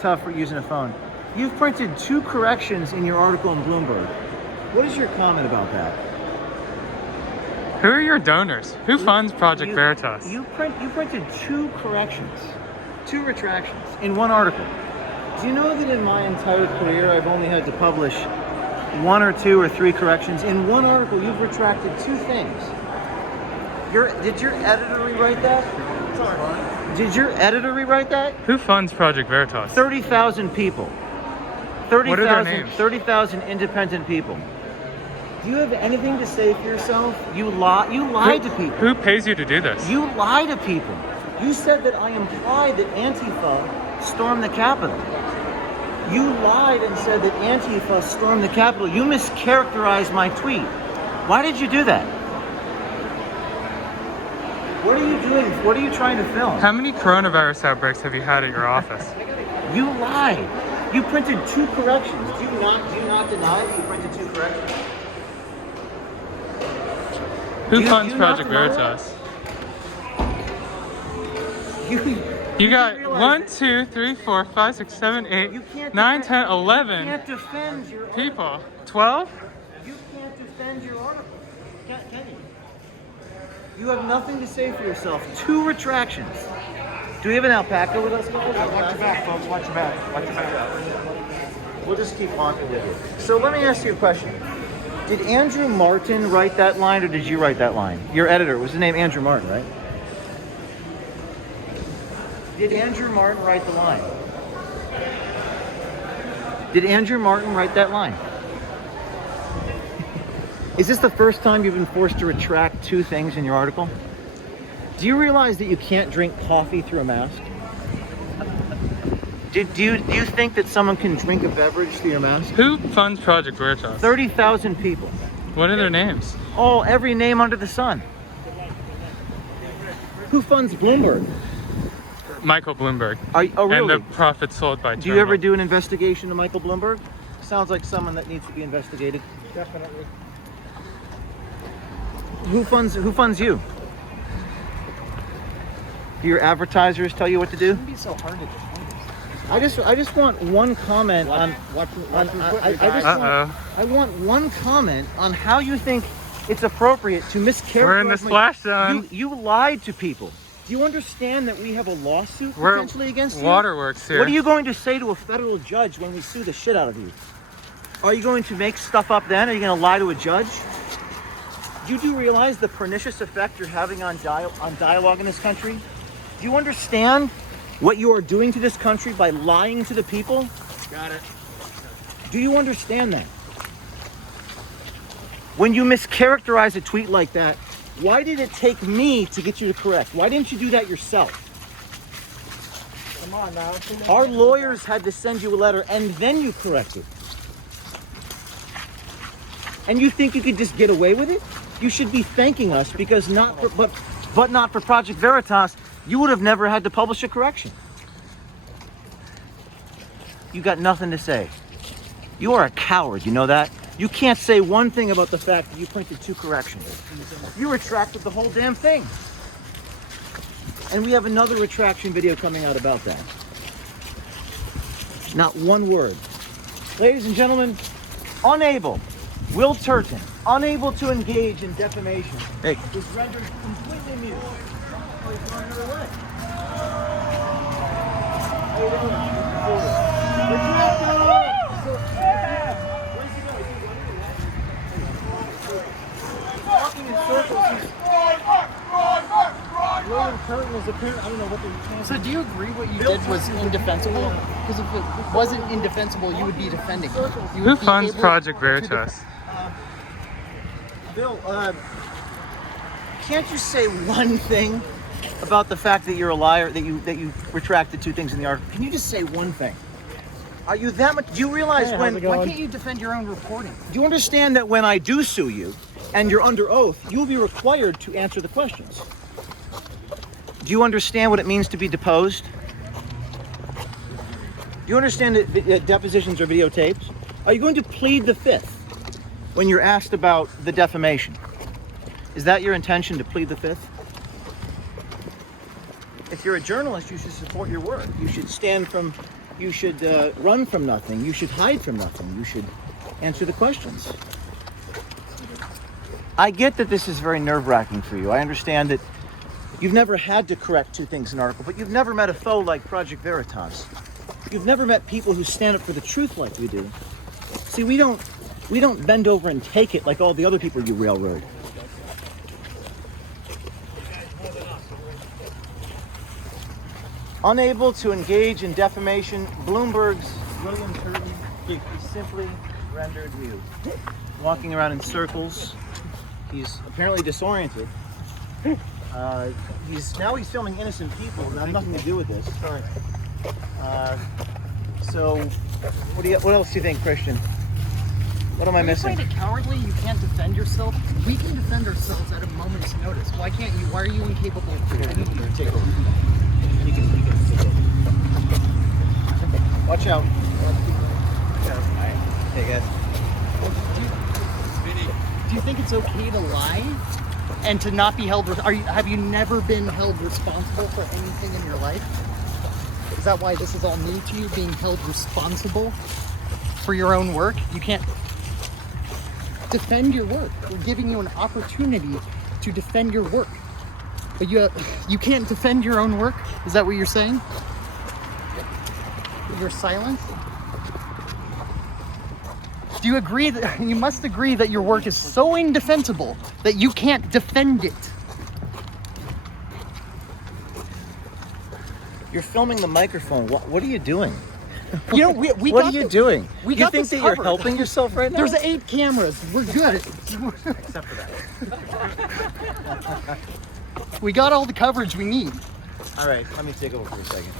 tough for using a phone. You've printed 2 corrections in your article in Bloomberg. What is your comment about that? Who are your donors? Who funds Project Veritas? You printed 2 corrections, 2 retractions in one article. Do you know that in my entire career I've only had to publish 1 or 2 or 3 corrections? In one article you've retracted 2 things. Did your editor rewrite that? Sorry. Did your editor rewrite that? Who funds Project Veritas? 30,000 people. What are their names? 30,000 independent people. Do you have anything to say for yourself? You lied to people. Who pays you to do this? You lie to people. You said that I implied that Antifa stormed the Capitol. You lied and said that Antifa stormed the Capitol. You mischaracterized my tweet. Why did you do that? What are you doing? What are you trying to film? How many coronavirus outbreaks have you had at your office? You lied. You printed 2 corrections. Do you not deny that you printed 2 corrections? Who funds Project Veritas? You got 1, 2, 3, 4, 5, 6, 7, 8, 9, 10, 11 you can't defend your people. 12? You can't defend your article. Can you? You have nothing to say for yourself. 2 retractions. Do we have an alpaca with us, guys? Watch your back, folks. Watch your back. Watch your back. We'll just keep walking with you. So let me ask you a question. Did Andrew Martin write that line, or did you write that line? Your editor was his name Andrew Martin, right? Did Andrew Martin write the line? Did Andrew Martin write that line? Is this the first time you've been forced to retract 2 things in your article? Do you realize that you can't drink coffee through a mask? Do you think that someone can drink a beverage through your mask? Who funds Project Veritas? 30,000 people. What are their names? Oh, every name under the sun. Who funds Bloomberg? Michael Bloomberg. Oh, really? And the profits sold by Do you ever do an investigation of Michael Bloomberg? Sounds like someone that needs to be investigated. Definitely. Who funds you? Do your advertisers tell you what to do? It shouldn't be so hard to defend this. I just want one comment on I want one comment on how you think it's appropriate to mischaracterize. We're in the splash zone. You lied to people. Do you understand that we have a lawsuit potentially against you? Waterworks here. What are you going to say to a federal judge when we sue the shit out of you? Are you going to make stuff up then? Are you going to lie to a judge? You do realize the pernicious effect you're having on dialogue in this country? Do you understand what you are doing to this country by lying to the people? Got it. Do you understand that? When you mischaracterize a tweet like that, why did it take me to get you to correct? Why didn't you do that yourself? Come on now. Our lawyers had to send you a letter and then you corrected. And you think you could just get away with it? You should be thanking us because not for Project Veritas, you would have never had to publish a correction. You got nothing to say. You are a coward, you know that? You can't say one thing about the fact that you printed 2 corrections. You retracted the whole damn thing. And we have another retraction video coming out about that. Not one word. Ladies and gentlemen, Will Turton, unable to engage in defamation, was rendered completely mute. Oh, he's going another way. How you doing? Where's he going? He's walking in circles. Will Turton was apparently, I don't know what they're trying to So do you agree what you did was indefensible? Because if it wasn't indefensible, you would be defending it. You Who would be funds able Project to Veritas? Bill, can't you say one thing about the fact that you're a liar, that you retracted 2 things in the article? Can you just say one thing? Are you that much? Do you realize Why can't you defend your own reporting? Do you understand that when I do sue you, and you're under oath, you'll be required to answer the questions? Do you understand what it means to be deposed? Do you understand that depositions are videotaped? Are you going to plead the 5th when you're asked about the defamation? Is that your intention, to plead the 5th? If you're a journalist, you should support your work. You should stand from You should run from nothing. You should hide from nothing. You should answer the questions. I get that this is very nerve-wracking for you. I understand that you've never had to correct two things in an article, but you've never met a foe like Project Veritas. You've never met people who stand up for the truth like we do. See, we don't bend over and take it like all the other people you railroad. Unable to engage in defamation, Bloomberg's William Turton is simply rendered mute. Walking around in circles. He's apparently disoriented. He's filming innocent people that have nothing to do with this. Sorry. So, what else do you think, Christian? What am I missing? You find it cowardly? You can't defend yourself. We can defend ourselves at a moment's notice. Why can't you? Why are you incapable of defending yourself? Take over. You can take over. Watch out. Hey guys. Do you think it's okay to lie and to not be held? Have you never been held responsible for anything in your life? Is that why this is all new to you? Being held responsible for your own work? You can't defend your work. We're giving you an opportunity to defend your work, but you can't defend your own work. Is that what you're saying? You're silent. Do you agree that you must agree that your work is so indefensible that you can't defend it? You're filming the microphone. What are you doing? You know, we What got are you doing? We You got think this that you're covered. helping yourself right now? There's 8 cameras. We're good. Except for that. We got all the coverage we need. All right, let me take over for a second.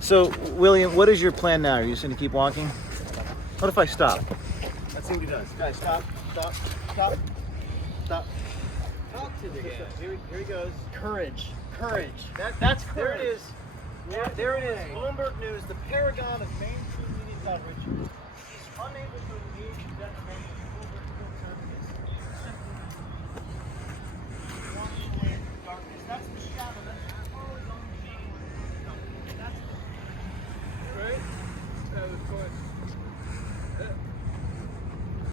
So, William, what is your plan now? Are you just going to keep walking? What if I stop? Let's see what he does. Guys, stop. Talk to the guy. Here he goes. Courage. That's there it is. There it is. Bloomberg News, the paragon of mainstream media coverage. He's unable to engage in defamation. Bloomberg News.